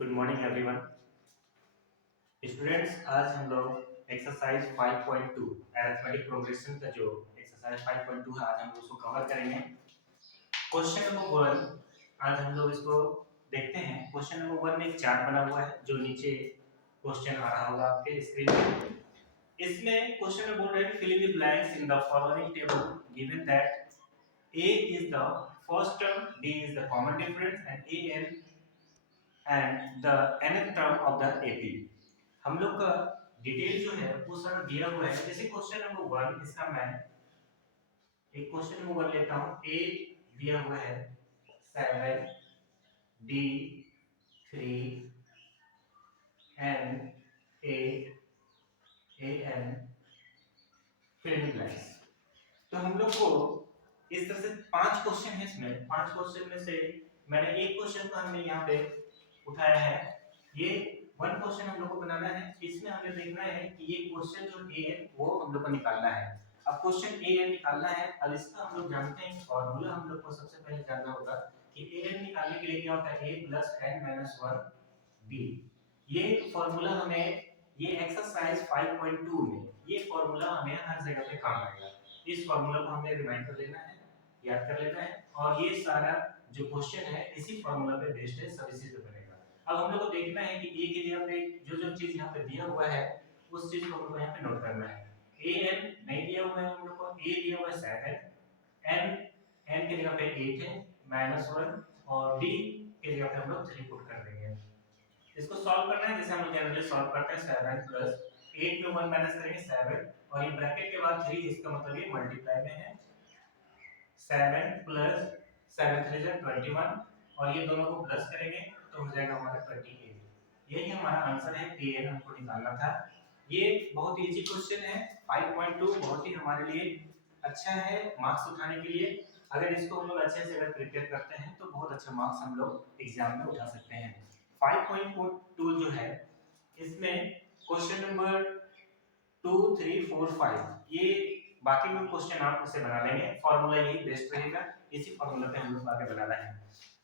Good morning everyone students. आज हम लोग एक्सरसाइज 5.2 अरिथमेटिक प्रोग्रेशन का जो एक्सरसाइज 5.2 है आज हम लोग उसको कवर करेंगे। क्वेश्चन नंबर 1 आज हम लोग इसको देखते हैं। क्वेश्चन नंबर 1 में एक चार्ट बना हुआ है जो नीचे क्वेश्चन आ रहा होगा आपके स्क्रीन पे। इसमें क्वेश्चन में बोल रहे हैं fill in the blanks in the following table given that a is the first term, b is the common difference and and the nth term of the AP। हम लोग का डिटेल जो है वो सारा दिया हुआ है। जैसे क्वेश्चन नंबर 1 इसका मैं एक क्वेश्चन नंबर 1 लेता हूं। ए दिया हुआ है 7, B 3, N 8, A N fill in blanks. तो हम लोग को इस तरह से 5 क्वेश्चन है। इसमें 5 क्वेश्चन में से मैंने एक क्वेश्चन को हमने यहाँ पे उठाया है। ये 1 क्वेश्चन हम लोग को बनाना है। इसमें हमें देखना है कि ये क्वेश्चन जो ए है वो हम लोग को निकालना है। अब क्वेश्चन ए एन निकालना है। अब इसका हम लोग जानते हैं फॉर्मूला हम लोग को सबसे पहले जानना होगा कि ए एन निकालने के लिए क्या होता है a + n - 1 b। ये फॉर्मूला हमें ये एक्सरसाइज 5.2 में ये फॉर्मूला हमें हर जगह पे काम आएगा। इस फॉर्मूला को हमने रिमाइंड कर लेना है, याद कर लेना है और ये सारा जो क्वेश्चन है इसी फॉर्मूला पे बेस्ड है, सब इसी पे बनेगा। अब हम लोग को देखना है कि ए की जगह पे जो चीज यहाँ पे दिया हुआ है उस चीज को हम लोग को यहाँ पे नोट करना है। ए एन नहीं दिया हुआ है हम लोग को। ए दिया हुआ है 7, एन एन की जगह पे 8 है -1 और डी की जगह पे हम लोग 3 पुट कर देंगे। इसको सॉल्व करना है जैसे हम लोग जनरली सॉल्व करते हैं। 7 + 8 में 1 माइनस करेंगे 7 और ये ब्रैकेट के बाद 3, इसका मतलब ये मल्टीप्लाई में है। 7 + 7 3 जा 21 और ये दोनों को प्लस करेंगे तो हो जाएगा हमारा 28। यही हमारा आंसर है। एन हमको निकालना था। ये बहुत इजी क्वेश्चन है। 5.2 बहुत ही हमारे लिए अच्छा है मार्क्स उठाने के लिए। अगर इसको हम लोग अच्छे से अगर प्रिपेयर करते हैं तो बहुत अच्छा मार्क्स हम लोग एग्जाम में उठा सकते हैं। 5.2 जो है इसमें क्वेश्चन नंबर 2 3 4 5 ये बाकी में क्वेश्चन आप उसे बना लेंगे। फार्मूला यही बेस्ट रहेगा। इसी फार्मूला पे हम लोग आगे बनाना है।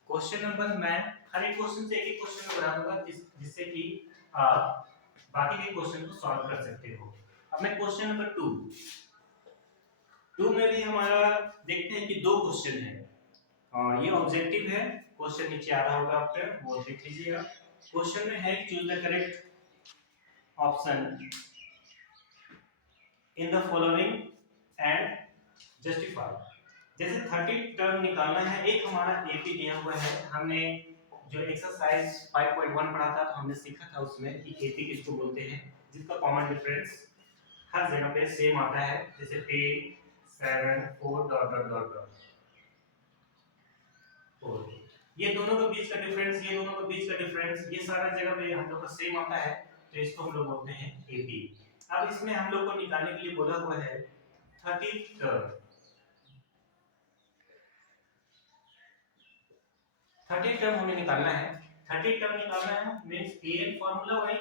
क्वेश्चन नंबर मैं हर एक क्वेश्चन से एक एक क्वेश्चन बना दूंगा जिससे कि आप बाकी के क्वेश्चन को सॉल्व कर सकते हो। अब मैं क्वेश्चन नंबर 2 में भी हमारा देखते हैं कि 2 क्वेश्चन है। ये ऑब्जेक्टिव है। क्वेश्चन नीचे आ रहा होगा आपके, वो देख लीजिएगा। क्वेश्चन में है choose the correct option in the following and justify. जैसे 30 टर्म निकालना है। एक हमारा एपी दिया हुआ है। हमने जो एक्सरसाइज 5.1 पढ़ा था तो हमने सीखा था उसमें कि एपी किसको बोलते हैं, जिसका कॉमन डिफरेंस हर जगह पे सेम आता है। जैसे 10 7 4 डॉट डॉट डॉट डॉट 4। ये दोनों के बीच का डिफरेंस, ये दोनों के बीच का डिफरेंस, ये सारा जगह पे हम लोग का सेम आता है तो इसको हम लोग बोलते हैं एपी। अब इसमें हम लोग को निकालने के लिए बोला हुआ है 30 टर्म। 30 टर्म हमें निकालना है। 30 टर्म निकालना है मींस एन फार्मूला वही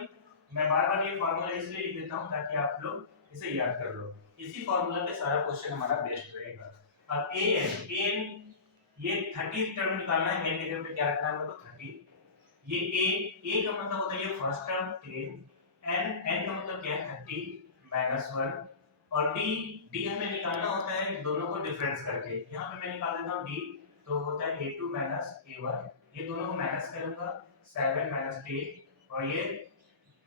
मैं बार-बार ये फार्मूला इसलिए लिख देता हूं ताकि आप लोग इसे याद कर लो। इसी फार्मूला पे सारा क्वेश्चन हमारा बेस्ड रहेगा। अब एन ये 30 टर्म निकालना है। एन की जगह पे क्या रखना है हमको 30। ये ए का मतलब होता है ये फर्स्ट टर्म 10, एन का मतलब क्या है 30 - 1 और डी हमें निकालना होता है दोनों को डिफरेंस करके। यहां पे मैं निकाल देता हूं डी तो होता है a2 - a1। ये दोनों को माइनस करूंगा 7 - 10 और ये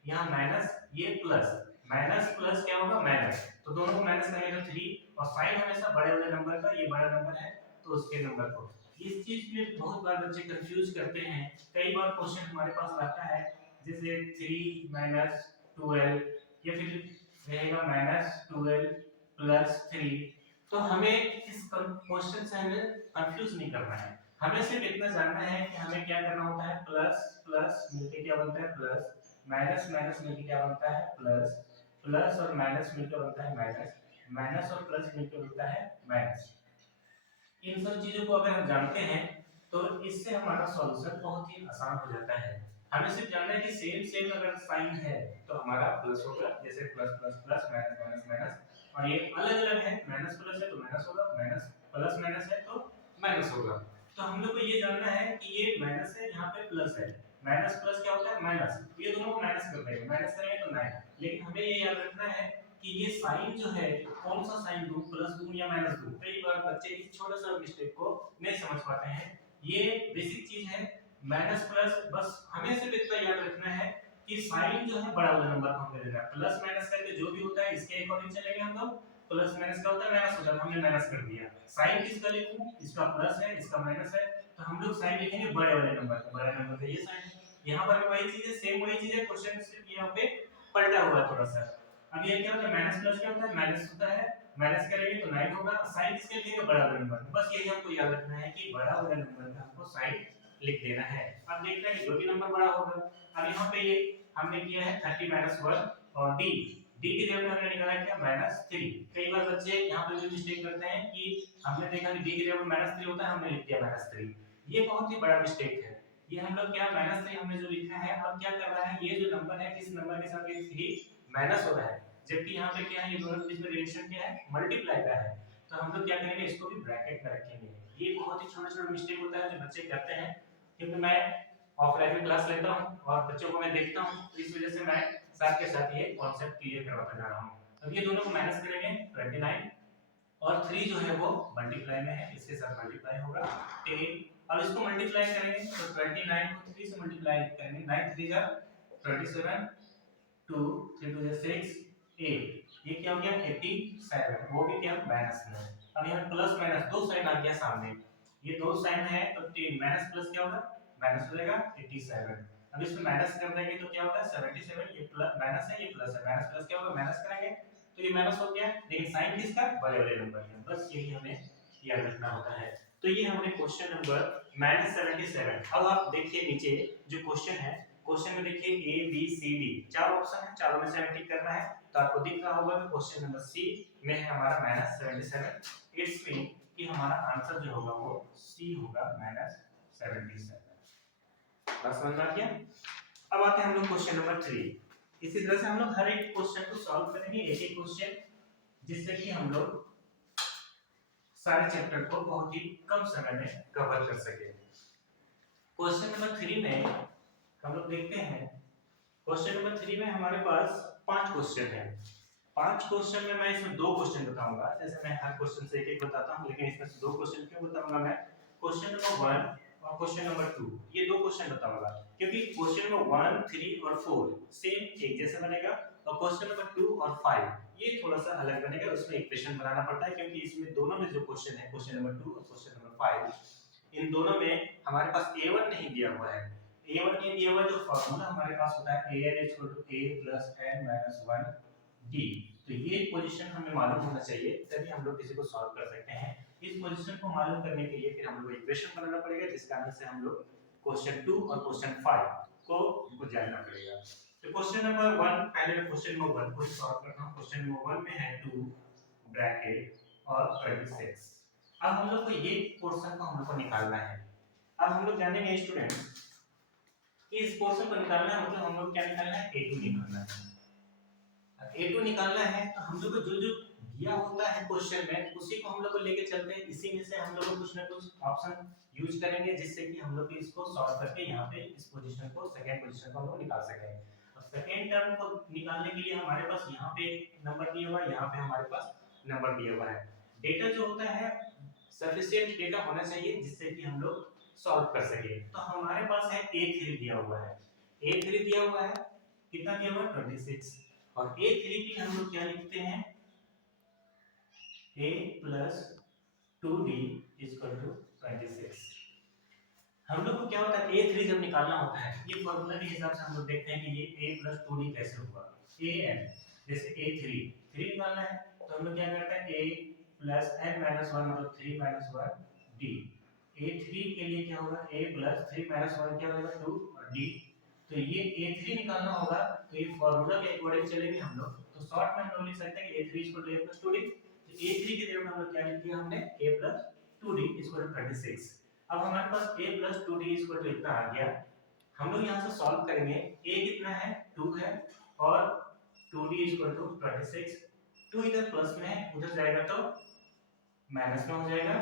यहां माइनस ये प्लस माइनस प्लस क्या होगा माइनस, तो दोनों को माइनस करेंगे तो 3 और साइन हमेशा बड़े वाले नंबर का, ये बड़ा नंबर है तो उसके नंबर को। इस चीज में बहुत बार बच्चे कंफ्यूज करते हैं। कई बार क्वेश्चन हमारे पास आता है जैसे 3 - 12 या फिर रहेगा -12 + 3। तो हमें इस क्वेश्चन से हमें कंफ्यूज नहीं करना है। हमें सिर्फ इतना जानना है कि हमें क्या करना होता है प्लस प्लस मिलके क्या बनता है प्लस, माइनस माइनस मिलके क्या बनता है प्लस, प्लस और माइनस मिलके बनता है माइनस, माइनस और प्लस मिलके बनता है माइनस। इन सब चीजों को अगर हम जानते हैं तो इससे हमारा सॉल्यूशन बहुत ही आसान हो जाता है। हमें सिर्फ जानना है कि सेम सेम अगर साइन है तो हमारा प्लस होगा, जैसे plus plus plus minus minus minus, और ये अलग अलग है माइनस प्लस है तो माइनस होगा, माइनस प्लस माइनस है तो माइनस होगा। तो हम लोग को ये जानना है कि ये माइनस है यहाँ पे प्लस है, माइनस प्लस क्या होता है माइनस, ये दोनों को माइनस कर देंगे, माइनस करेंगे तो 9। लेकिन हमें ये याद रखना है कि ये साइन जो है कौन सा साइन दूं, प्लस दूं या माइनस दूं। कई बार बच्चे इस छोटा सा मिस्टेक को नहीं समझ पाते हैं। ये बेसिक चीज है माइनस प्लस, बस हमें सिर्फ इतना याद रखना है कि साइन जो है बड़ा वाला नंबर को हमें लेना है, प्लस माइनस करके जो भी होता है इसके अकॉर्डिंग चलेंगे हम लोग। प्लस माइनस का होता है माइनस होता है, हमने माइनस कर दिया। साइन किसका लिखूं, इसका प्लस है इसका माइनस है, तो हम लोग साइन लिखेंगे बड़े वाले नंबर का, बड़ा नंबर का ये साइन है। यहाँ पर भी वही चीज है, सेम वही चीज है, क्वेश्चन सिर्फ यहाँ पे पलटा हुआ है थोड़ा सा। अब ये क्या होता है माइनस प्लस क्या होता है माइनस होता है, माइनस करेंगे तो 9 होगा, साइन किसके लिखेंगे बड़ा वाला नंबर, बस यही हमको याद रखना है कि बड़ा वाला नंबर का हमको साइन लिख देना है। अब देखते हैं कि जो भी नंबर बड़ा होगा। अब यहाँ पे ये हमने किया है 30 माइनस 1 और डी, डी की जगह हमने निकाला क्या -3। कई बार बच्चे यहाँ पे भी मिस्टेक करते हैं कि हमने देखा कि डी की जगह -3 होता है, हमने लिख दिया -3। ये बहुत ही बड़ा मिस्टेक है। ये हम लोग क्या -3 हमने जो लिखा है, अब क्या कर रहा है ये जो नंबर है किस नंबर के साथ ये 3 माइनस हो रहा है, जबकि यहाँ पे क्या है ये दोनों के बीच में रिलेशन क्या है मल्टीप्लाई का है। तो हम लोग क्या करेंगे इसको भी ब्रैकेट में रखेंगे। ये बहुत ही छोटा-छोटा मिस्टेक होता है जो बच्चे करते हैं, क्योंकि मैं ऑफलाइन में क्लास लेता हूँ और बच्चों को मैं देखता हूँ, तो इस वजह से मैं साथ के साथ ये कॉन्सेप्ट क्लियर करवाता जा रहा हूँ। अब ये दोनों को माइनस करेंगे 29 और 3 जो है वो मल्टीप्लाई में है, इसके साथ मल्टीप्लाई होगा 10। अब इसको मल्टीप्लाई करेंगे तो 29 को 3 से मल्टीप्लाई करेंगे, 9 3 जा 27, 2 3 2 6 8, ये क्या हो गया 87, वो भी क्या माइनस में। अब यहाँ प्लस माइनस दो साइन आ गया सामने, ये दो साइन है तो माइनस प्लस क्या होगा माइनस हो जाएगा 87। अब इसमें माइनस कर देंगे तो क्या होगा 77, ये प्लस माइनस है ये प्लस है, माइनस प्लस क्या होगा माइनस करेंगे तो ये माइनस हो गया, लेकिन साइन किसका बड़े वाले नंबर का, बस यही हमें याद रखना होता है। तो ये हमने क्वेश्चन नंबर -77। अब आप देखिए नीचे जो क्वेश्चन है, क्वेश्चन में देखिए ए बी सी डी चार ऑप्शन है, चारों में से हमें टिक करना है। तो आपको दिख रहा होगा कि क्वेश्चन नंबर सी में है हमारा -77। इट्स मीन कि हमारा आंसर जो होगा वो सी होगा -77। बस समझ आ गया। अब आते हैं हम लोग क्वेश्चन नंबर 3। इसी तरह से हम लोग हर एक क्वेश्चन को सॉल्व करेंगे, एक एक क्वेश्चन, जिससे कि हम लोग सारे चैप्टर को बहुत ही कम समय में कवर कर सके। क्वेश्चन नंबर 3 में हम लोग देखते हैं, क्वेश्चन नंबर 3 में हमारे पास 5 क्वेश्चन है। 5 क्वेश्चन में मैं इसमें 2 क्वेश्चन बताऊंगा, जैसे मैं हर क्वेश्चन से एक-एक बताता हूं, लेकिन इसमें से 2 क्वेश्चन क्यों बताऊंगा मैं, क्वेश्चन नंबर 1 और क्वेश्चन नंबर 2, ये 2 क्वेश्चन बताऊंगा, क्योंकि क्वेश्चन नंबर 1 3 और 4 सेम एक जैसा बनेगा, और क्वेश्चन नंबर 2 और 5 ये थोड़ा सा अलग बनेगा, उसमें इक्वेशन बनाना पड़ता है, क्योंकि इसमें दोनों में जो क्वेश्चन है क्वेश्चन नंबर 2 और क्वेश्चन नंबर 5, इन दोनों में हमारे पास a1 नहीं दिया हुआ है। a1 नहीं दिया हुआ, जो फार्मूला हमारे पास होता है an a plus n minus 1 d, तो ये पोजीशन हमें मालूम होना चाहिए, तभी हम लोग किसी को सॉल्व कर सकते हैं। इस पोजीशन को मालूम करने के लिए फिर हम लोग इक्वेशन बनाना पड़ेगा, जिस कारण से हम लोग क्वेश्चन 2 और क्वेश्चन 5 को जानना पड़ेगा। तो क्वेश्चन नंबर 1, पहले मैं क्वेश्चन नंबर 1 को सॉल्व करता हूं। क्वेश्चन नंबर 1 में है 2 ब्रैकेट और 26। अब हम लोग को ये पोर्शन को हम लोग को निकालना है। अब हम लोग जानेंगे स्टूडेंट कि इस पोर्शन को निकालना है, मतलब हम लोग क्या निकालना है a2 निकालना है। a2 निकालना है तो हम लोग को जो जो दिया होता है क्वेश्चन में उसी को हम लोग को लेके चलते हैं, इसी में से हम लोग को कुछ ना कुछ ऑप्शन यूज करेंगे, जिससे कि हम लोग इसको सॉल्व करके यहाँ पे इस पोजीशन को सेकंड पोजीशन को हम लोग निकाल सकें। अब सेकंड टर्म को निकालने के लिए हमारे पास यहाँ पे नंबर दिया हुआ है, यहाँ पे हमारे पास नंबर दिया हुआ है। डेटा जो होता है सफिशिएंट डेटा होना चाहिए, जिससे कि हम लोग सॉल्व कर सके। तो हमारे पास है a3 दिया हुआ है, a3 दिया हुआ है, कितना दिया हुआ है 26, और a3 की हम लोग क्या लिखते हैं a plus 2d equal to 26। हम लोग को क्या होता है a3 जब निकालना होता है, ये फॉर्मूला के हिसाब से हम लोग देखते हैं कि ये a plus 2d कैसे हुआ। an जैसे a3 3 निकालना है तो हम लोग क्या करते हैं a plus n minus 1 मतलब 3 minus 1 d। a3 के लिए क्या होगा a plus 3 minus 1 क्या होगा 2 और d। तो ये a3 निकालना होगा, तो ये फार्मूला के अकॉर्डिंग चलेंगे हम लोग। तो शॉर्ट में हम लोग लिख सकते हैं कि a3 a plus 2d। तो a3 की जगह हम लोग क्या लिख दिया हमने a plus 2d 26। अब हमारे पास a plus 2d इतना आ गया। हम लोग यहाँ से सॉल्व करेंगे, a कितना है 2 है और 2d 26। 2 इधर प्लस में है, उधर जाएगा तो माइनस में हो जाएगा।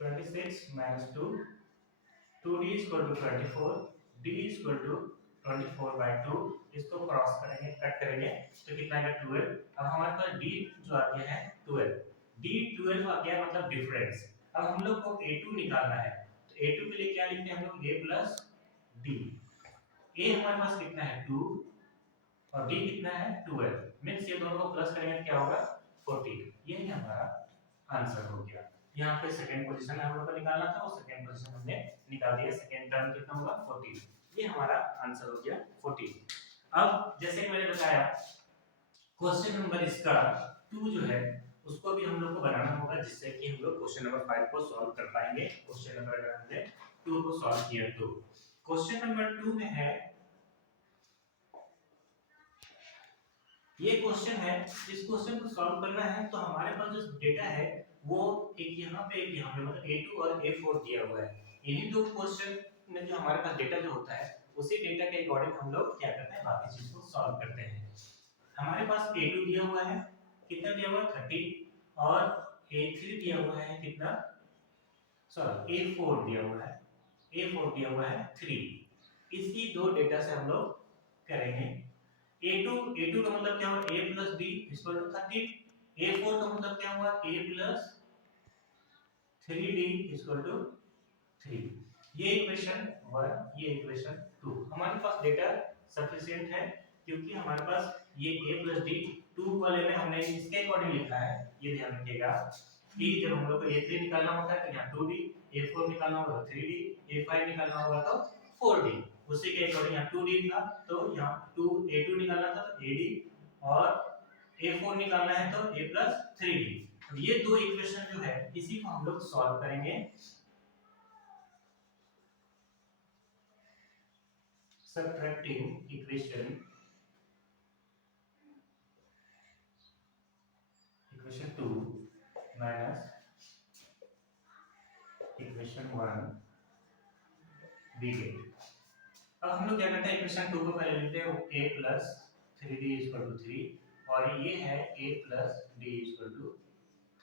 26 minus 2, 2d 24, d equal to 24/2, इसको क्रॉस करेंगे, कट करेंगे तो कितना आएगा 12। अब हमारे पास d जो आ गया है 12, d 12 आ गया मतलब डिफरेंस। अब हम लोग को a2 निकालना है, तो a2 के लिए क्या लिखते हैं हम लोग, a प्लस d। a हमारे पास कितना है 2 और d कितना है 12, मींस ये दोनों को प्लस करेंगे तो क्या होगा 14। यही हमारा आंसर हो गया। यहाँ पे सेकंड पोजीशन हम लोग को निकालना था, और सेकंड पोजीशन हमने निकाल दिया। सेकंड टर्म कितना होगा 14, ये हमारा आंसर हो गया 14। अब जैसे कि मैंने बताया, क्वेश्चन नंबर इसका 2 जो है उसको भी हम लोग को बनाना होगा, जिससे कि हम लोग क्वेश्चन नंबर 5 को सॉल्व कर पाएंगे। क्वेश्चन नंबर अगर हमने 2 को सॉल्व किया तो क्वेश्चन नंबर 2 में है, ये क्वेश्चन है, इस क्वेश्चन को सॉल्व करना है तो हमारे पास जो डेटा है वो एक यहाँ पे मतलब A2 और A4 दिया हुआ है। इन्हीं दो क्वेश्चन में जो हमारे पास डेटा जो होता है उसी डेटा के अकॉर्डिंग हम लोग क्या करते हैं, बाकी चीज को सॉल्व करते हैं। हमारे पास A2 दिया हुआ है, कितना दिया हुआ है 30, और A3 दिया हुआ है कितना, सॉरी A4 दिया हुआ है, A4 दिया हुआ है 3। इसी दो डेटा से हम लोग करेंगे। A2 का मतलब क्या हुआ, a plus b equal to 30। A4 का मतलब क्या हुआ, a plus 3d equal to 3। ये इक्वेशन 1, ये इक्वेशन 2। हमारे पास डेटा सफिशिएंट है, क्योंकि हमारे पास ये a प्लस d 2 वाले में हमने इसके अकॉर्डिंग लिखा है। ये ध्यान रखिएगा कि जब हम लोग को a3 निकालना होता है तो यहाँ 2d, a4 निकालना होगा तो 3d, a5 निकालना होगा तो 4d। उसी के अकॉर्डिंग यहाँ 2d था तो यहाँ a2 निकालना था तो ad, और a4 निकालना है तो a प्लस 3d। ये दो इक्वेशन जो है इसी को हम लोग सॉल्व करेंगे। Subtracting equation 2 minus equation 1 dt। अब हम लोग क्या करते हैं, इक्वेशन 2 को पहले लिखते हैं a plus 3d equal to 3, और ये है a plus d equal to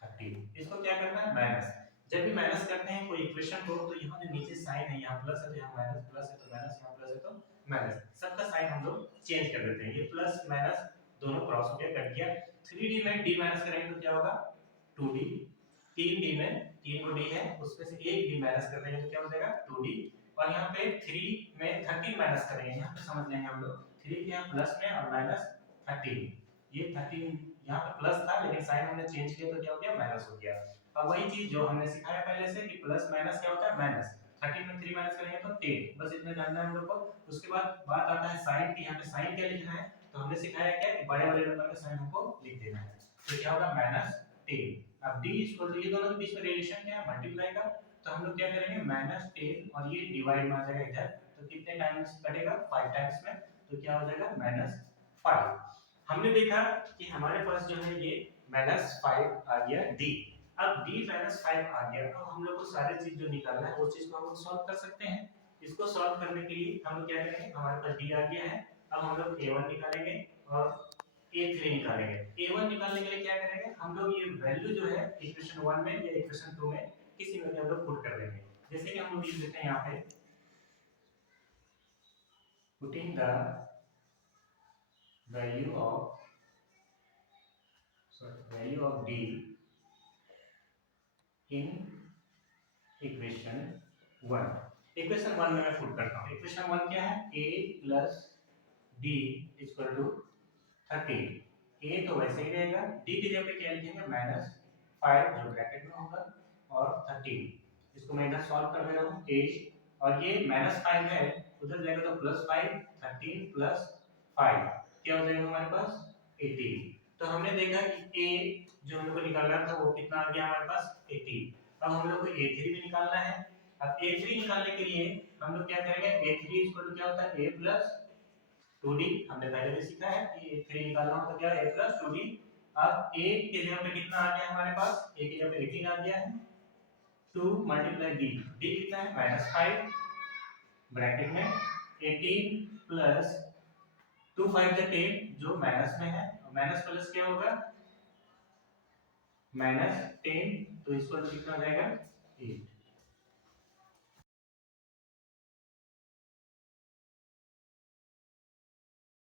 30। इसको क्या करना है, माइनस। जब भी माइनस करते हैं कोई इक्वेशन को तो यहाँ जो नीचे साइन है, यहाँ प्लस है तो यहाँ माइनस, प्लस है तो माइनस, यहाँ प्लस है तो माइनस, सबका साइन हम लोग चेंज कर देते हैं। ये प्लस माइनस दोनों क्रॉस हो गया, कट गया। 3d में d माइनस करेंगे तो क्या होगा 2d, 3d में 3 को d है उसमें से एक d माइनस कर देंगे तो क्या हो जाएगा 2d, और यहाँ पे 3 में 13 माइनस करेंगे, यहाँ पे समझ लेंगे हम लोग 3 के यहाँ प्लस में और माइनस 13, ये 13 यहाँ पे प्लस था लेकिन साइन हमने चेंज किया तो क्या हो गया माइनस हो गया। अब वही चीज जो हमने सिखाया पहले से कि प्लस माइनस क्या होता है माइनस, 13 में 3 माइनस करेंगे तो 10, बस इतना जानना है हम लोग को। उसके बाद बात आता है साइन की, यहाँ पे साइन क्या लिखना है, तो हमने सिखाया क्या कि बड़े वाले नंबर का साइन हमको लिख देना है, तो क्या होगा -10। अब d इक्वल टू, ये दोनों के बीच में रिलेशन क्या है, मल्टीप्लाई का, तो हम लोग क्या करेंगे -10 और ये डिवाइड में आ जाएगा इधर, तो कितने टाइम्स कटेगा 5 टाइम्स में, तो क्या हो जाएगा -5। हमने देखा कि हमारे पास जो है ये -5 आ गया d। अब d -5 आ गया तो हम लोग को सारी चीज जो निकालना है वो चीज को हम लोग सॉल्व कर सकते हैं। इसको सॉल्व करने के लिए हम लोग क्या करेंगे, हमारे पास d आ गया है, अब हम लोग a1 निकालेंगे और a3 निकालेंगे। a1 निकालने के लिए क्या करेंगे, हम लोग ये वैल्यू जो है इक्वेशन 1 में या इक्वेशन 2 में किसी में भी हम लोग पुट कर देंगे। जैसे कि हम लोग लिख देते हैं यहाँ पे putting the value of d in equation 1। Equation 1 में मैं पुट करता हूँ। इक्वेशन 1 क्या है, a plus d equal to 13। a तो वैसे ही रहेगा, d की जगह पे क्या लिखेंगे -5 जो ब्रैकेट में होगा और 13। इसको मैं इधर सॉल्व कर दे रहा हूँ a, और ये -5 है उधर जाएगा तो +5, 13 प्लस 5 क्या हो जाएगा हमारे पास 18। तो हमने देखा कि a जो हम लोग को निकालना था वो कितना आ गया हमारे पास 18। अब हम लोग को a3 भी निकालना है। अब a3 निकालने के लिए हम लोग क्या करेंगे, a3 इक्वल टू क्या होता है a प्लस 2d, हमने पहले भी सीखा है कि a3 निकालना हो तो क्या a प्लस 2d। अब a के जगह पे कितना आ गया हमारे पास, a की जगह पे 18 आ गया है, 2 मल्टीप्लाई d, d कितना है -5 ब्रैकेट में 18 प्लस 2 5 जा 10 जो माइनस में है, माइनस प्लस क्या होगा -10, तो इक्वल टू कितना हो जाएगा 8।